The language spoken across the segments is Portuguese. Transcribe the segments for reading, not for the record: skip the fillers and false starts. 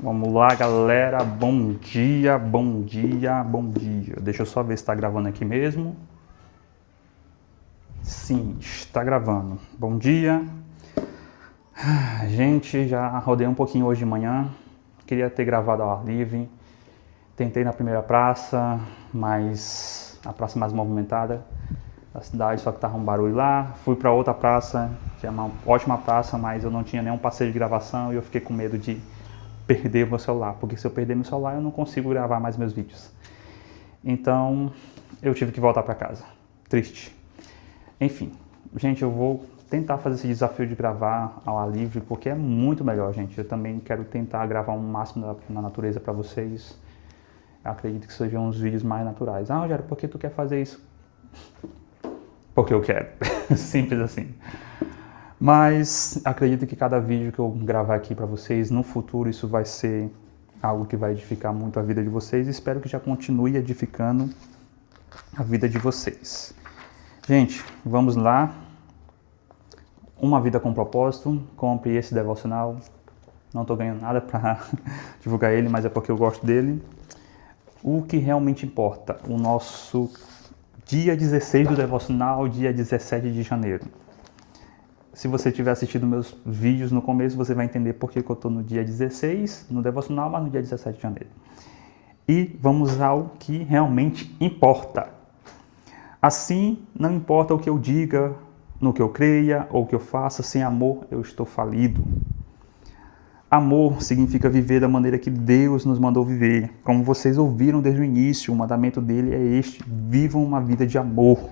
Vamos lá, galera. Bom dia, bom dia, bom dia. Deixa eu só ver se está gravando aqui mesmo. Sim, está gravando. Bom dia. Gente, já rodei um pouquinho hoje de manhã. Queria ter gravado ao ar livre. Tentei na primeira praça, mas a praça mais movimentada da cidade, só que tava um barulho lá. Fui para outra praça, que é uma ótima praça, mas eu não tinha nenhum parceiro de gravação e eu fiquei com medo de perder meu celular, porque se eu perder meu celular eu não consigo gravar mais meus vídeos. Então eu tive que voltar para casa. Triste. Enfim, gente, eu vou tentar fazer esse desafio de gravar ao ar livre, porque é muito melhor, gente. Eu também quero tentar gravar o máximo na natureza para vocês. Eu acredito que sejam uns vídeos mais naturais. Ah, Rogério, por que tu quer fazer isso? Porque eu quero. Simples assim. Mas acredito que cada vídeo que eu gravar aqui para vocês, no futuro isso vai ser algo que vai edificar muito a vida de vocês e espero que já continue edificando a vida de vocês. Gente, vamos lá. Uma vida com propósito. Compre esse devocional. Não estou ganhando nada para divulgar ele, mas é porque eu gosto dele. O que realmente importa, o nosso dia 16 do devocional, dia 17 de janeiro. Se você tiver assistido meus vídeos no começo, você vai entender por que eu estou no dia 16, no devocional, mas no dia 17 de janeiro. E vamos ao que realmente importa. Assim, não importa o que eu diga, no que eu creia ou o que eu faça, sem amor eu estou falido. Amor significa viver da maneira que Deus nos mandou viver. Como vocês ouviram desde o início, o mandamento dele é este: vivam uma vida de amor.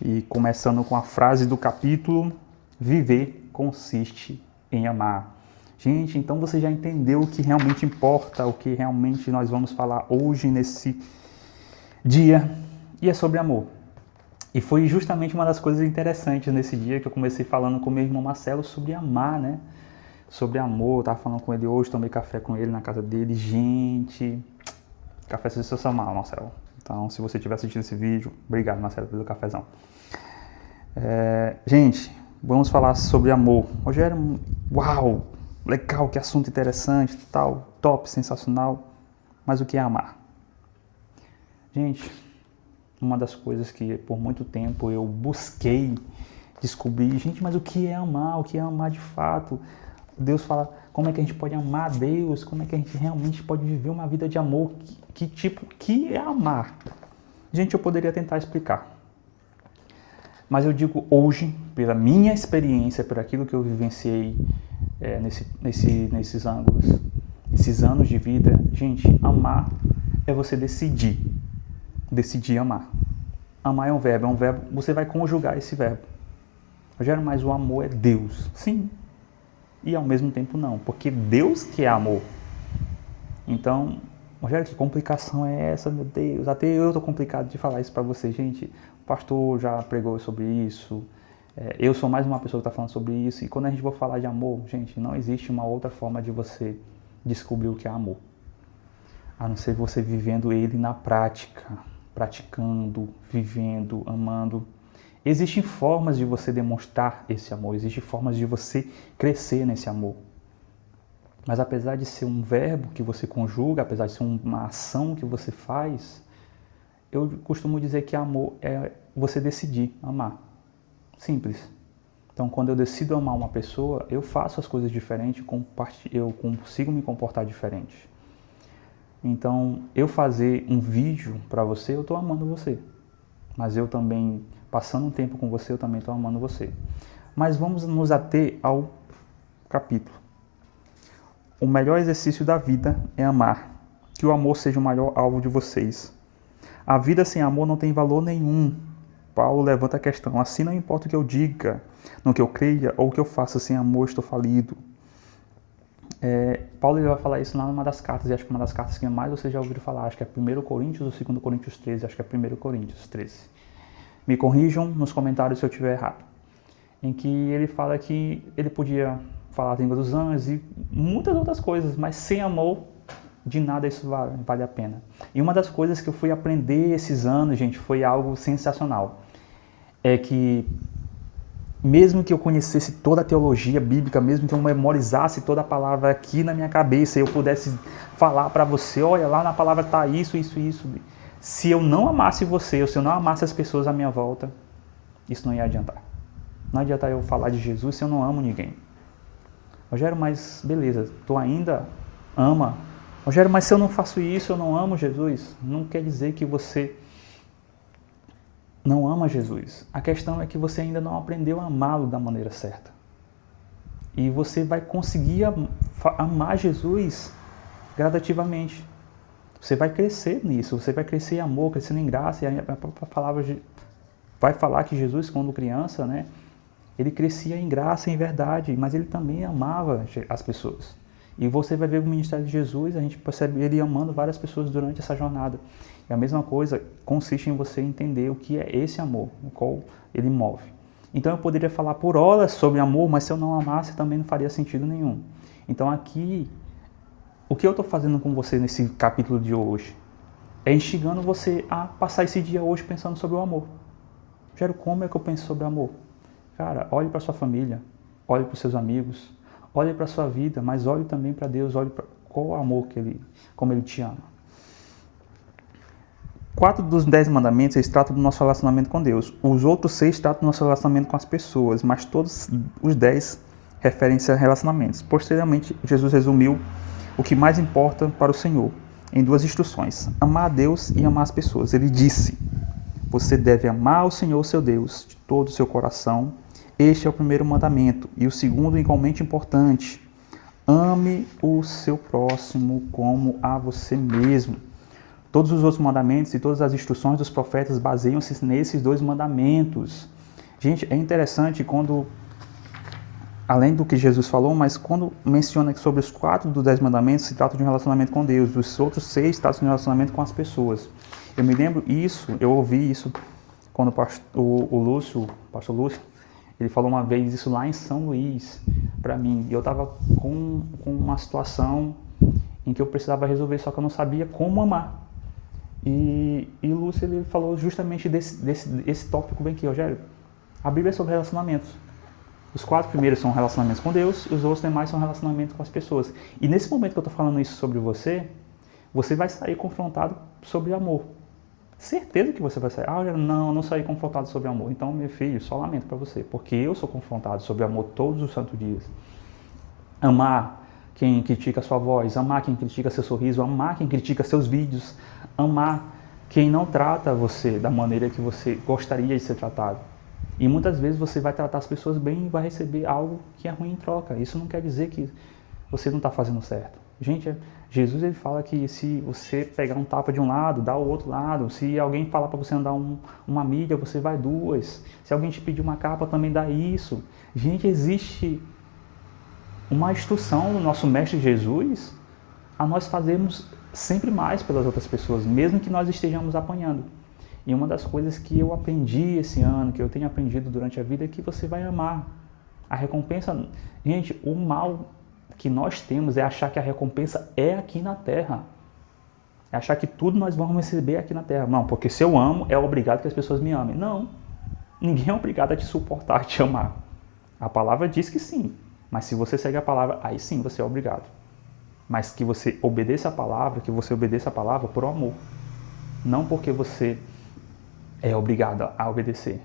E começando com a frase do capítulo, viver consiste em amar. Gente, então você já entendeu o que realmente importa, o que realmente nós vamos falar hoje nesse dia, e é sobre amor. E foi justamente uma das coisas interessantes nesse dia que eu comecei falando com meu irmão Marcelo sobre amar, né? Sobre amor, eu tava falando com ele hoje, tomei café com ele na casa dele. Gente, café sensacional, Marcelo. Então, se você estiver assistindo esse vídeo, obrigado, Marcelo, pelo cafezão. Gente, vamos falar sobre amor. Rogério, uau, legal, que assunto interessante, tal, top, sensacional. Mas o que é amar? Gente, uma das coisas que por muito tempo eu busquei descobrir, gente, mas o que é amar? O que é amar de fato? Deus fala, como é que a gente pode amar a Deus? Como é que a gente realmente pode viver uma vida de amor? Que é amar? Gente, eu poderia tentar explicar. Mas eu digo hoje, pela minha experiência, por aquilo que eu vivenciei nesses ângulos, esses anos de vida, gente, amar é você decidir amar. Amar é um verbo, você vai conjugar esse verbo. Rogério, mas o amor é Deus. Sim, e ao mesmo tempo não, porque Deus que é amor. Então, Rogério, que complicação é essa, meu Deus? Até eu tô complicado de falar isso para você, gente. O pastor já pregou sobre isso, eu sou mais uma pessoa que está falando sobre isso, e quando a gente for falar de amor, gente, não existe uma outra forma de você descobrir o que é amor, a não ser você vivendo ele na prática, praticando, vivendo, amando. Existem formas de você demonstrar esse amor, existem formas de você crescer nesse amor. Mas apesar de ser um verbo que você conjuga, apesar de ser uma ação que você faz, eu costumo dizer que amor é você decidir amar. Simples. Então, quando eu decido amar uma pessoa, eu faço as coisas diferentes, eu consigo me comportar diferente. Então, eu fazer um vídeo para você, eu estou amando você. Mas eu também, passando um tempo com você, eu também estou amando você. Mas vamos nos ater ao capítulo. O melhor exercício da vida é amar. Que o amor seja o maior alvo de vocês. A vida sem amor não tem valor nenhum. Paulo levanta a questão. Assim não importa o que eu diga, no que eu creia ou o que eu faça, sem amor estou falido. Paulo vai falar isso lá numa das cartas, e acho que uma das cartas que mais vocês já ouviram falar, acho que é 1 Coríntios ou 2 Coríntios 13, acho que é 1 Coríntios 13. Me corrijam nos comentários se eu estiver errado. Em que ele fala que ele podia falar a língua dos anjos e muitas outras coisas, mas sem amor, de nada isso vale a pena. E uma das coisas que eu fui aprender esses anos, gente, foi algo sensacional. É que Mesmo que eu conhecesse toda a teologia bíblica, mesmo que eu memorizasse toda a palavra aqui na minha cabeça, eu pudesse falar para você, olha, lá na palavra está isso, isso, isso. Se eu não amasse você, ou se eu não amasse as pessoas à minha volta, isso não ia adiantar. Não adianta eu falar de Jesus se eu não amo ninguém. Rogério, mas beleza, tu ainda ama. Rogério, mas se eu não faço isso, eu não amo Jesus. Não quer dizer que você não ama Jesus. A questão é que você ainda não aprendeu a amá-lo da maneira certa. E você vai conseguir amar Jesus gradativamente. Você vai crescer nisso, você vai crescer em amor, crescendo em graça. E a própria palavra vai falar que Jesus, quando criança, né, ele crescia em graça e em verdade, mas ele também amava as pessoas. E você vai ver o ministério de Jesus, a gente percebe ele amando várias pessoas durante essa jornada. E a mesma coisa consiste em você entender o que é esse amor, o qual ele move. Então eu poderia falar por horas sobre amor, mas se eu não amasse também não faria sentido nenhum. Então aqui, o que eu estou fazendo com você nesse capítulo de hoje é instigando você a passar esse dia hoje pensando sobre o amor. Gero, como é que eu penso sobre o amor? Cara, olhe para sua família, olhe para os seus amigos, olhe para a sua vida, mas olhe também para Deus, olhe para qual o amor como Ele te ama. 4 dos 10 mandamentos, eles tratam do nosso relacionamento com Deus. Os outros 6 tratam do nosso relacionamento com as pessoas, mas todos os 10 referem-se a relacionamentos. Posteriormente, Jesus resumiu o que mais importa para o Senhor em 2 instruções: amar a Deus e amar as pessoas. Ele disse: você deve amar o Senhor, seu Deus, de todo o seu coração. Este é o primeiro mandamento. E o segundo, igualmente importante: ame o seu próximo como a você mesmo. Todos os outros mandamentos e todas as instruções dos profetas baseiam-se nesses 2 mandamentos. Gente, é interessante quando, além do que Jesus falou, mas quando menciona que sobre os 4 dos 10 mandamentos se trata de um relacionamento com Deus, os outros 6 tratam de um relacionamento com as pessoas. Eu me lembro eu ouvi isso quando o pastor Lúcio, ele falou uma vez isso lá em São Luís para mim. E eu estava com uma situação em que eu precisava resolver, só que eu não sabia como amar. E Lúcio, ele falou justamente desse tópico bem aqui, Rogério. A Bíblia é sobre relacionamentos. Os 4 primeiros são relacionamentos com Deus, e os outros demais são relacionamentos com as pessoas. E nesse momento que eu estou falando isso sobre você, você vai sair confrontado sobre amor. Certeza que você vai sair. Ah, não, eu não saí confrontado sobre amor. Então, meu filho, só lamento para você, porque eu sou confrontado sobre amor todos os santos dias. Amar quem critica a sua voz, amar quem critica seu sorriso, amar quem critica seus vídeos, amar quem não trata você da maneira que você gostaria de ser tratado. E muitas vezes você vai tratar as pessoas bem e vai receber algo que é ruim em troca. Isso não quer dizer que você não está fazendo certo. Gente, Jesus ele fala que se você pegar um tapa de um lado, dá o outro lado. Se alguém falar para você andar uma milha, você vai 2. Se alguém te pedir uma capa, também dá isso. Gente, existe uma instrução do nosso Mestre Jesus a nós fazermos sempre mais pelas outras pessoas, mesmo que nós estejamos apanhando. E uma das coisas que eu aprendi esse ano, que eu tenho aprendido durante a vida, é que você vai amar. A recompensa... Gente, o mal que nós temos é achar que a recompensa é aqui na Terra. É achar que tudo nós vamos receber aqui na Terra. Não, porque se eu amo, é obrigado que as pessoas me amem. Não, ninguém é obrigado a te suportar, a te amar. A palavra diz que sim, mas se você segue a palavra, aí sim você é obrigado. Mas que você obedeça a palavra por amor. Não porque você é obrigado a obedecer.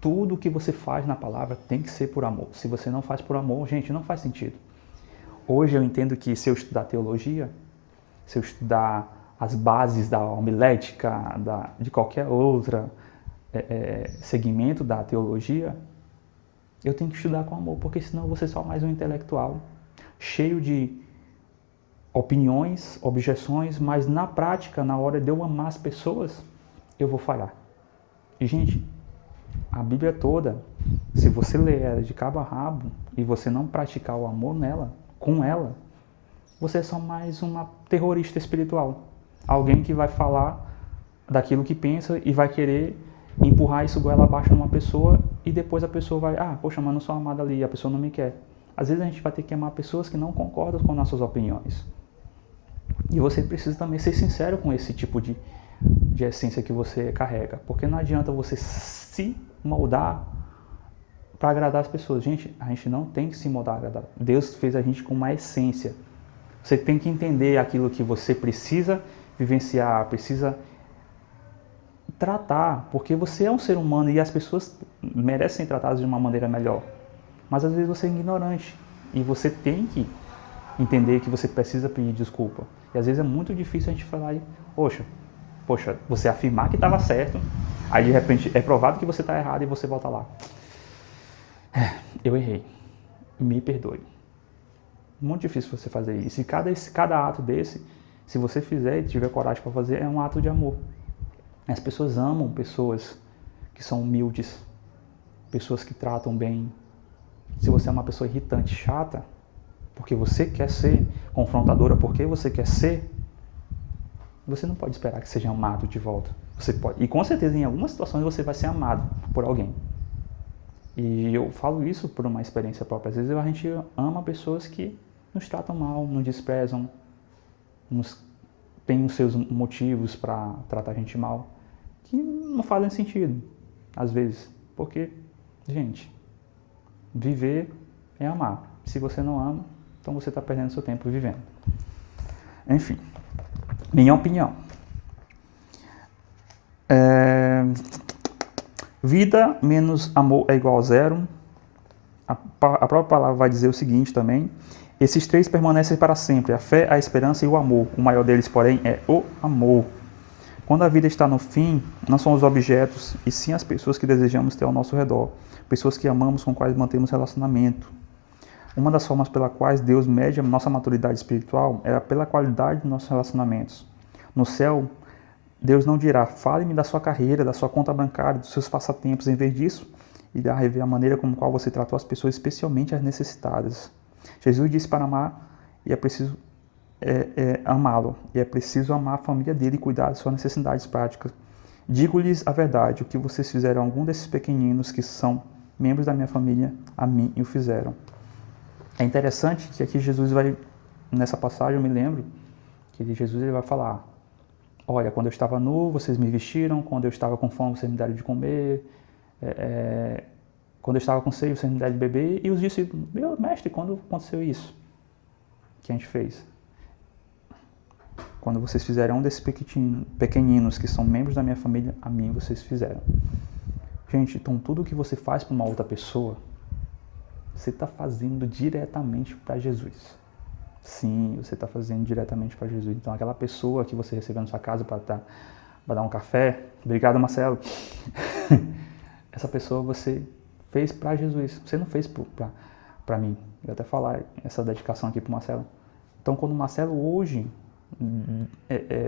Tudo que você faz na palavra tem que ser por amor. Se você não faz por amor, gente, não faz sentido. Hoje eu entendo que se eu estudar teologia, se eu estudar as bases da homilética, de qualquer outra segmento da teologia, eu tenho que estudar com amor, porque senão eu vou ser só mais um intelectual, cheio de opiniões, objeções, mas na prática, na hora de eu amar as pessoas, eu vou falhar. E, gente, a Bíblia toda, se você ler ela de cabo a rabo e você não praticar o amor com ela, você é só mais uma terrorista espiritual. Alguém que vai falar daquilo que pensa e vai querer empurrar isso goela abaixo numa pessoa e depois a pessoa vai, poxa, mas não sou amada ali, a pessoa não me quer. Às vezes a gente vai ter que amar pessoas que não concordam com nossas opiniões. E você precisa também ser sincero com esse tipo de essência que você carrega, porque não adianta você se moldar para agradar as pessoas. Gente, a gente não tem que se moldar a agradar. Deus fez a gente com uma essência. Você tem que entender aquilo que você precisa vivenciar, precisa tratar, porque você é um ser humano e as pessoas merecem ser tratadas de uma maneira melhor. Mas às vezes você é ignorante e você tem que entender que você precisa pedir desculpa. E às vezes é muito difícil a gente falar, poxa, você afirmar que estava certo, aí de repente é provado que você está errado e você volta lá. Eu errei, me perdoe. Muito difícil você fazer isso. E cada ato desse, se você fizer e tiver coragem para fazer, é um ato de amor. As pessoas amam pessoas que são humildes, pessoas que tratam bem. Se você é uma pessoa irritante, chata, porque você quer ser confrontadora, porque você quer ser, você não pode esperar que seja amado de volta. Você pode. E com certeza em algumas situações você vai ser amado por alguém. E eu falo isso por uma experiência própria. Às vezes a gente ama pessoas que nos tratam mal, nos desprezam, têm os seus motivos para tratar a gente mal, que não fazem sentido, às vezes. Porque, gente, viver é amar. Se você não ama, então você está perdendo seu tempo vivendo. Enfim, minha opinião. Vida menos amor é igual a zero. A própria palavra vai dizer o seguinte também. Esses três permanecem para sempre, a fé, a esperança e o amor. O maior deles, porém, é o amor. Quando a vida está no fim, não são os objetos, e sim as pessoas que desejamos ter ao nosso redor. Pessoas que amamos, com quais mantemos relacionamento. Uma das formas pela quais Deus mede a nossa maturidade espiritual é pela qualidade dos nossos relacionamentos. No céu, Deus não dirá, fale-me da sua carreira, da sua conta bancária, dos seus passatempos. Em vez disso, irá rever a maneira como qual você tratou as pessoas, especialmente as necessitadas. Jesus disse para amar e é preciso amá-lo. E é preciso amar a família dele e cuidar das suas necessidades práticas. Digo-lhes a verdade, o que vocês fizeram a algum desses pequeninos que são membros da minha família, a mim o fizeram. É interessante que aqui Jesus vai, nessa passagem eu me lembro, que Jesus ele vai falar, olha, quando eu estava nu, vocês me vestiram, quando eu estava com fome, vocês me deram de comer, quando eu estava com sede, vocês me deram de beber, e os discípulos, meu mestre, quando aconteceu isso? Que a gente fez? Quando vocês fizeram um desses pequeninos que são membros da minha família, a mim vocês fizeram. Gente, então tudo que você faz para uma outra pessoa, você está fazendo diretamente para Jesus. Sim, você está fazendo diretamente para Jesus. Então aquela pessoa que você recebeu na sua casa para dar um café, obrigado Marcelo, essa pessoa você fez para Jesus, você não fez para mim. Eu vou até falar essa dedicação aqui para o Marcelo. Então quando o Marcelo hoje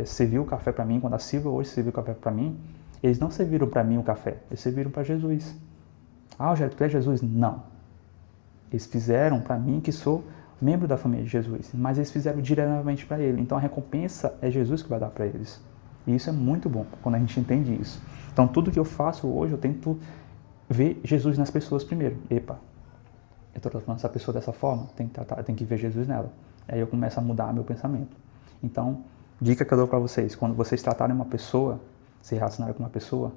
serviu o café para mim, quando a Silvia hoje serviu o café para mim, eles não serviram para mim o café, eles serviram para Jesus. Ah, Rogério, tu é Jesus? Não. Eles fizeram para mim que sou membro da família de Jesus, mas eles fizeram diretamente para ele. Então a recompensa é Jesus que vai dar para eles. E isso é muito bom quando a gente entende isso. Então tudo que eu faço hoje, eu tento ver Jesus nas pessoas primeiro. Epa, eu estou tratando essa pessoa dessa forma, tem que ver Jesus nela. Aí eu começo a mudar meu pensamento. Então, dica que eu dou para vocês, quando vocês tratarem uma pessoa, se relacionarem com uma pessoa,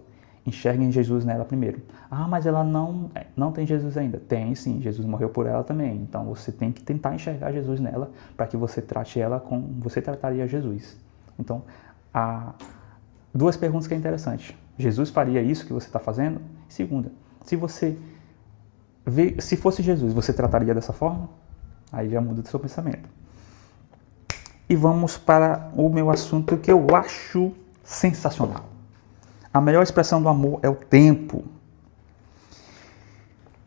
enxerguem Jesus nela primeiro. Ah, mas ela não tem Jesus ainda. Tem sim, Jesus morreu por ela também. Então você tem que tentar enxergar Jesus nela para que você trate ela como você trataria Jesus. Então, há duas perguntas que é interessante. Jesus faria isso que você está fazendo? Segunda, se fosse Jesus, você trataria dessa forma? Aí já muda o seu pensamento. E vamos para o meu assunto que eu acho sensacional. A melhor expressão do amor é o tempo.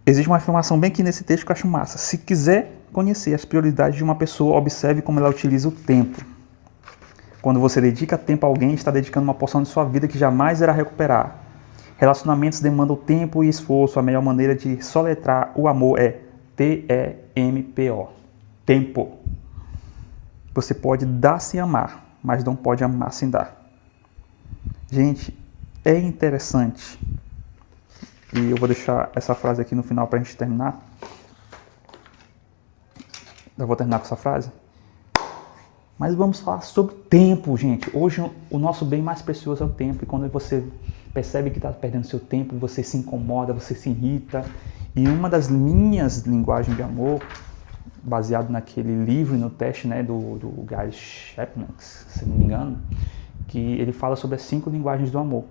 Existe uma afirmação bem aqui nesse texto que eu acho massa. Se quiser conhecer as prioridades de uma pessoa, observe como ela utiliza o tempo. Quando você dedica tempo a alguém, está dedicando uma porção de sua vida que jamais irá recuperar. Relacionamentos demandam tempo e esforço. A melhor maneira de soletrar o amor é T-E-M-P-O. Tempo. Você pode dar sem amar, mas não pode amar sem dar. Gente, é interessante, e eu vou deixar essa frase aqui no final para a gente terminar. Eu vou terminar com essa frase. Mas vamos falar sobre tempo, gente. Hoje o nosso bem mais precioso é o tempo. E quando você percebe que está perdendo seu tempo, você se incomoda, você se irrita E uma das minhas linguagens de amor, baseado naquele livro e no teste, né, do Gary Chapman, se não me engano, que ele fala sobre as 5 linguagens do amor.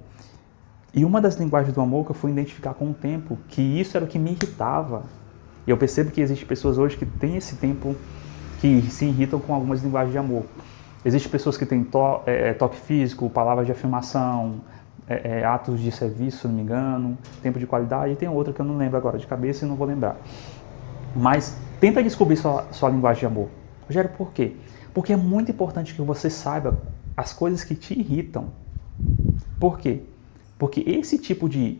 E uma das linguagens do amor que eu fui identificar com o tempo, que isso era o que me irritava. E eu percebo que existem pessoas hoje que têm esse tempo, que se irritam com algumas linguagens de amor. Existem pessoas que têm toque físico, palavras de afirmação, atos de serviço, se não me engano, tempo de qualidade, e tem outra que eu não lembro agora de cabeça e não vou lembrar. Mas tenta descobrir sua linguagem de amor. Rogério, por quê? Porque é muito importante que você saiba as coisas que te irritam. Por quê? Porque esse tipo de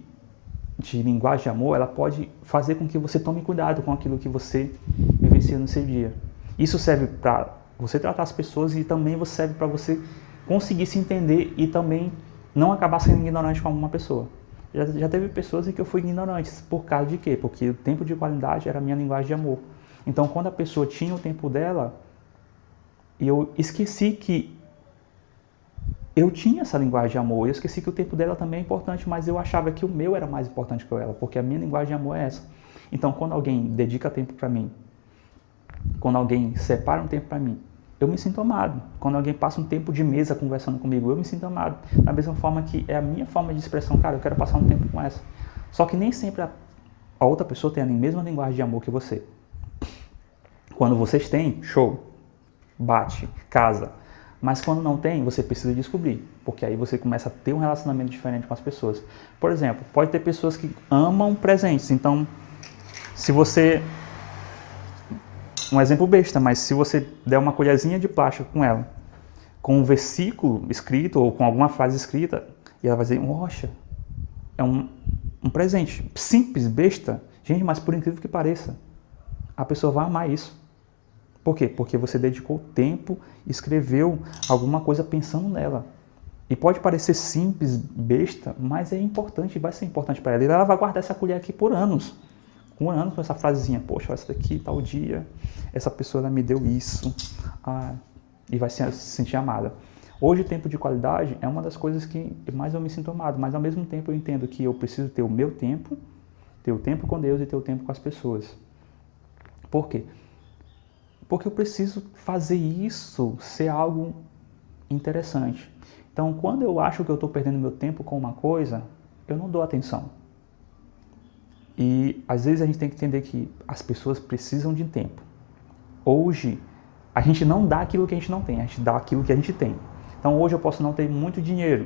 linguagem de amor, ela pode fazer com que você tome cuidado com aquilo que você vivencia no seu dia. Isso serve para você tratar as pessoas e também serve para você conseguir se entender e também não acabar sendo ignorante com alguma pessoa. Já teve pessoas em que eu fui ignorante. Por causa de quê? Porque o tempo de qualidade era a minha linguagem de amor. Então, quando a pessoa tinha o tempo dela, eu esqueci que eu tinha essa linguagem de amor. Eu esqueci que o tempo dela também é importante, mas eu achava que o meu era mais importante que o dela, porque a minha linguagem de amor é essa. Então, quando alguém dedica tempo para mim, quando alguém separa um tempo para mim, eu me sinto amado. Quando alguém passa um tempo de mesa conversando comigo, eu me sinto amado. Da mesma forma que é a minha forma de expressão, cara, eu quero passar um tempo com essa. Só que nem sempre a outra pessoa tem a mesma linguagem de amor que você. Quando vocês têm, show, bate, casa. Mas quando não tem, você precisa descobrir, porque aí você começa a ter um relacionamento diferente com as pessoas. Por exemplo, pode ter pessoas que amam presentes, então, se você... Um exemplo besta, mas se você der uma colherzinha de plástico com ela, com um versículo escrito ou com alguma frase escrita, e ela vai dizer, poxa, é um presente simples, besta. Gente, mas por incrível que pareça, a pessoa vai amar isso. Por quê? Porque você dedicou tempo, escreveu alguma coisa pensando nela. E pode parecer simples, besta, mas é importante, vai ser importante para ela. E ela vai guardar essa colher aqui por anos. Um ano com essa frasezinha, poxa, essa daqui, tal dia, essa pessoa ela me deu isso, e vai se sentir amada. Hoje o tempo de qualidade é uma das coisas que mais eu me sinto amado, mas ao mesmo tempo eu entendo que eu preciso ter o meu tempo, ter o tempo com Deus e ter o tempo com as pessoas. Por quê? Porque eu preciso fazer isso ser algo interessante. Então, quando eu acho que eu estou perdendo meu tempo com uma coisa, eu não dou atenção. E às vezes a gente tem que entender que as pessoas precisam de tempo. Hoje, a gente não dá aquilo que a gente não tem, a gente dá aquilo que a gente tem. Então hoje eu posso não ter muito dinheiro,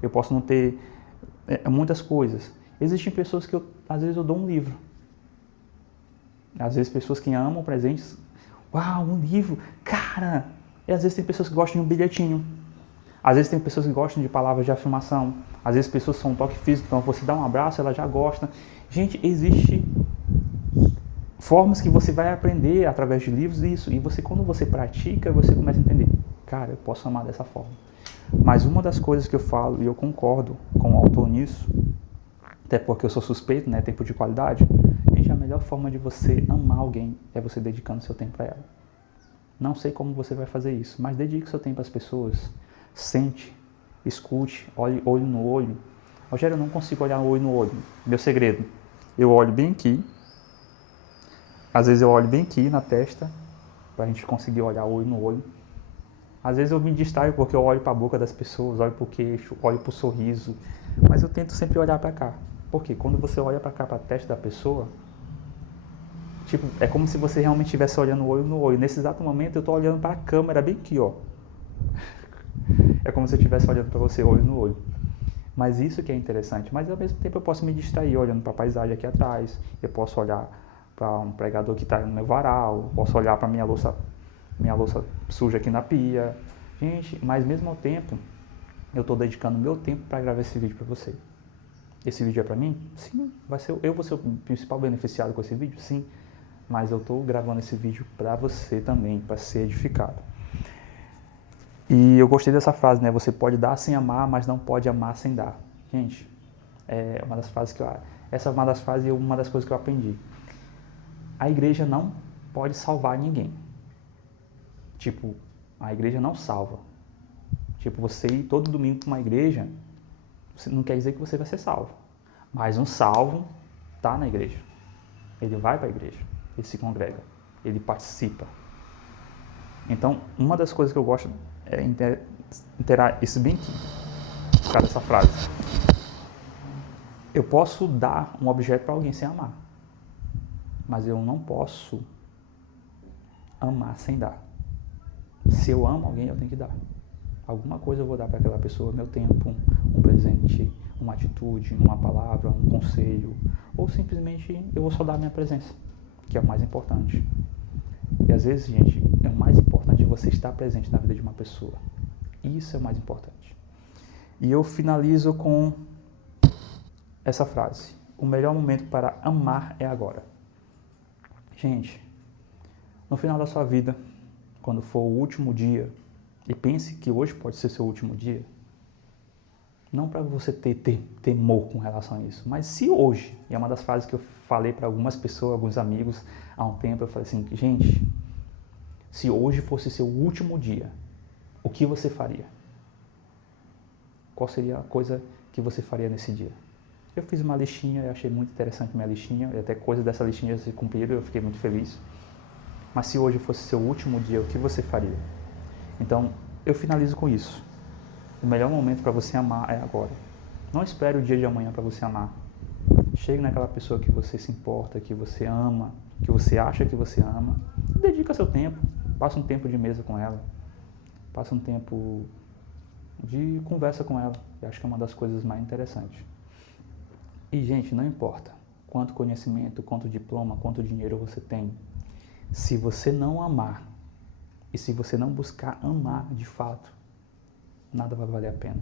eu posso não ter muitas coisas. Existem pessoas que às vezes eu dou um livro. Às vezes pessoas que amam presentes, uau, um livro, cara! E às vezes tem pessoas que gostam de um bilhetinho. Às vezes tem pessoas que gostam de palavras de afirmação. Às vezes pessoas são um toque físico, então você dá um abraço, ela já gosta. Gente, existe formas que você vai aprender através de livros isso. E você, quando você pratica, você começa a entender. Cara, eu posso amar dessa forma. Mas uma das coisas que eu falo, e eu concordo com o autor nisso, até porque eu sou suspeito, né, tempo de qualidade, gente, a melhor forma de você amar alguém é você dedicando seu tempo a ela. Não sei como você vai fazer isso, mas dedique seu tempo às pessoas. Sente, escute, olhe olho no olho. Rogério, eu não consigo olhar olho no olho. Meu segredo, eu olho bem aqui. Às vezes eu olho bem aqui na testa, pra gente conseguir olhar olho no olho. Às vezes eu me distraio porque eu olho para a boca das pessoas, olho para o queixo, olho para o sorriso. Mas eu tento sempre olhar para cá. Porque quando você olha para cá, para a testa da pessoa, tipo, é como se você realmente estivesse olhando olho no olho. Nesse exato momento eu estou olhando para a câmera bem aqui, ó. É como se eu estivesse olhando para você olho no olho. Mas isso que é interessante. Mas ao mesmo tempo eu posso me distrair olhando para a paisagem aqui atrás. Eu posso olhar para um pregador que está no meu varal. Eu posso olhar para minha louça suja aqui na pia. Gente, mas mesmo ao tempo, eu estou dedicando meu tempo para gravar esse vídeo para você. Esse vídeo é para mim? Sim. Eu vou ser o principal beneficiado com esse vídeo? Sim. Mas eu estou gravando esse vídeo para você também, para ser edificado. E eu gostei dessa frase, né? Você pode dar sem amar, mas não pode amar sem dar. Gente, é uma das frases essa é uma das frases e uma das coisas que eu aprendi. A igreja não pode salvar ninguém. Tipo, a igreja não salva. Tipo, você ir todo domingo para uma igreja, não quer dizer que você vai ser salvo. Mas um salvo está na igreja. Ele vai para a igreja, ele se congrega, ele participa. Então, uma das coisas que eu gosto é interar isso bem aqui, por causa dessa frase. Eu posso dar um objeto para alguém sem amar, mas eu não posso amar sem dar. Se eu amo alguém, eu tenho que dar. Alguma coisa eu vou dar para aquela pessoa, meu tempo, um presente, uma atitude, uma palavra, um conselho, ou simplesmente eu vou só dar a minha presença, que é o mais importante. E às vezes, gente, é o mais importante você estar presente na vida de uma pessoa. Isso é o mais importante. E eu finalizo com essa frase: o melhor momento para amar é agora. Gente, no final da sua vida, quando for o último dia, e pense que hoje pode ser seu último dia, não para você ter temor com relação a isso, mas se hoje, e é uma das frases que eu falei para algumas pessoas, alguns amigos, há um tempo, eu falei assim, gente, se hoje fosse seu último dia, o que você faria? Qual seria a coisa que você faria nesse dia? Eu fiz uma listinha, eu achei muito interessante minha listinha, e até coisas dessa listinha se cumpriram, eu fiquei muito feliz. Mas se hoje fosse seu último dia, o que você faria? Então, eu finalizo com isso. O melhor momento para você amar é agora. Não espere o dia de amanhã para você amar. Chegue naquela pessoa que você se importa, que você ama, que você acha que você ama. Dedica seu tempo. Passa um tempo de mesa com ela. Passa um tempo de conversa com ela. Eu acho que é uma das coisas mais interessantes. E, gente, não importa quanto conhecimento, quanto diploma, quanto dinheiro você tem. Se você não amar, e se você não buscar amar de fato, nada vai valer a pena.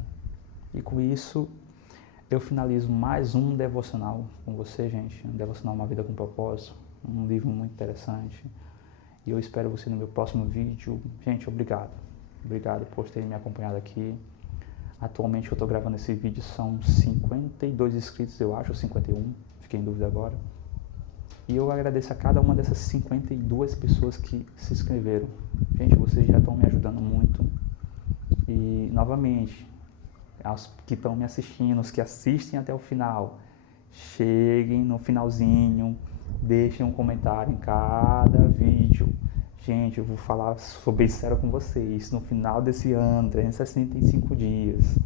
E com isso, eu finalizo mais um devocional com você, gente. Um devocional Uma Vida com Propósito. Um livro muito interessante. E eu espero você no meu próximo vídeo. Gente, obrigado. Obrigado por terem me acompanhado aqui. Atualmente eu estou gravando esse vídeo, são 52 inscritos, eu acho, 51. Fiquei em dúvida agora. E eu agradeço a cada uma dessas 52 pessoas que se inscreveram. Gente, vocês já estão me ajudando muito. E, novamente, aos que estão me assistindo, os que assistem até o final, cheguem no finalzinho, deixem um comentário em cada vídeo. Gente, eu vou falar, sou bem sério com vocês, no final desse ano, 365 dias,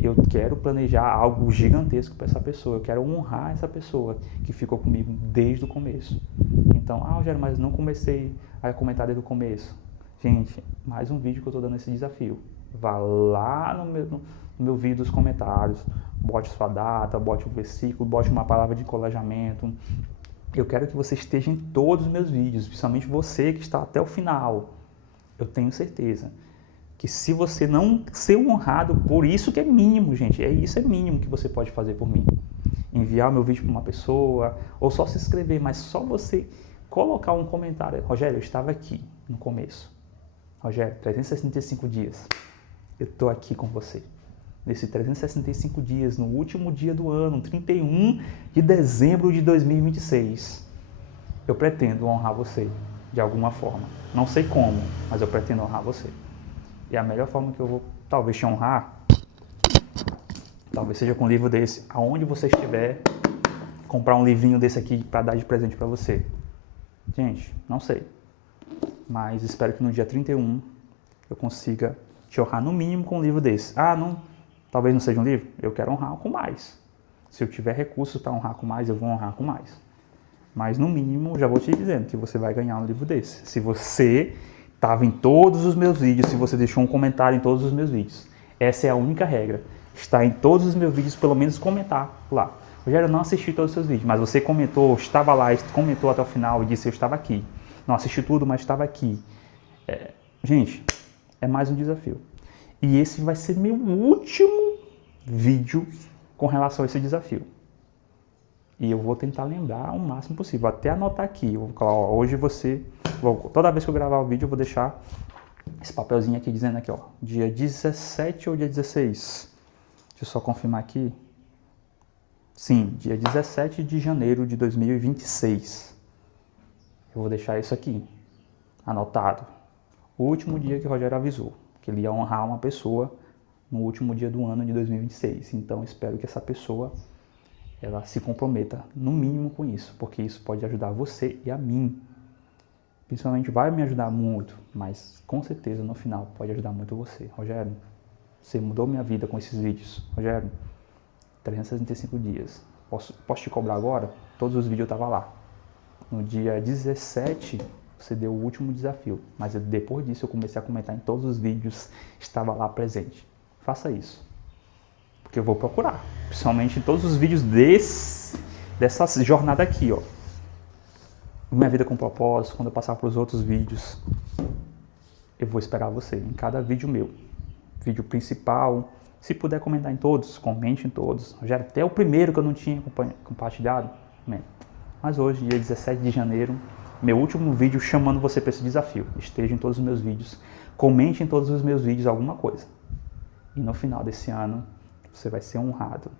eu quero planejar algo gigantesco para essa pessoa, eu quero honrar essa pessoa que ficou comigo desde o começo. Então, Rogério, mas não comecei a comentar desde o começo. Gente, mais um vídeo que eu estou dando esse desafio. Vá lá no meu vídeo dos comentários, bote sua data, bote um versículo, bote uma palavra de encorajamento. Eu quero que você esteja em todos os meus vídeos, principalmente você que está até o final. Eu tenho certeza que se você não ser honrado, por isso que é mínimo, gente, isso é mínimo que você pode fazer por mim. Enviar o meu vídeo para uma pessoa, ou só se inscrever, mas só você colocar um comentário. Rogério, eu estava aqui no começo. Rogério, 365 dias, eu estou aqui com você. Nesses 365 dias, no último dia do ano, 31 de dezembro de 2026, eu pretendo honrar você de alguma forma. Não sei como, mas eu pretendo honrar você. E a melhor forma que eu vou, talvez, te honrar, talvez seja com um livro desse, aonde você estiver, comprar um livrinho desse aqui para dar de presente para você. Gente, não sei. Mas espero que no dia 31 eu consiga te honrar no mínimo com um livro desse. Talvez não seja um livro, eu quero honrar com mais. Se eu tiver recursos para honrar com mais, eu vou honrar com mais. Mas no mínimo, já vou te dizendo que você vai ganhar um livro desse. Se você estava em todos os meus vídeos, se você deixou um comentário em todos os meus vídeos. Essa é a única regra. Está em todos os meus vídeos, pelo menos comentar lá. Rogério, eu não assisti todos os seus vídeos, mas você comentou, estava lá, comentou até o final e disse eu estava aqui. Não assisti tudo, mas estava aqui. Gente, é mais um desafio. E esse vai ser meu último vídeo com relação a esse desafio. E eu vou tentar lembrar o máximo possível, vou até anotar aqui. Eu vou falar, hoje toda vez que eu gravar o vídeo, eu vou deixar esse papelzinho aqui dizendo aqui, dia 17 ou dia 16? Deixa eu só confirmar aqui. Sim, dia 17 de janeiro de 2026. Eu vou deixar isso aqui, anotado. O último dia que o Rogério avisou que ele ia honrar uma pessoa no último dia do ano de 2026. Então, espero que essa pessoa ela se comprometa, no mínimo, com isso, porque isso pode ajudar você e a mim. Principalmente vai me ajudar muito, mas com certeza no final pode ajudar muito você. Rogério, você mudou minha vida com esses vídeos. Rogério, 365 dias. Posso te cobrar agora? Todos os vídeos eu estavam lá. No dia 17, você deu o último desafio. Mas depois disso eu comecei a comentar em todos os vídeos, estava lá presente. Faça isso. Porque eu vou procurar. Principalmente em todos os vídeos dessa jornada aqui, ó. Minha vida com propósito, quando eu passar para os outros vídeos, eu vou esperar você em cada vídeo meu. Vídeo principal, se puder comentar em todos, comente em todos. Já até o primeiro que eu não tinha compartilhado. Mas hoje, dia 17 de janeiro, meu último vídeo chamando você para esse desafio. Esteja em todos os meus vídeos, comente em todos os meus vídeos alguma coisa. E no final desse ano, você vai ser honrado.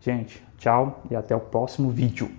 Gente, tchau e até o próximo vídeo.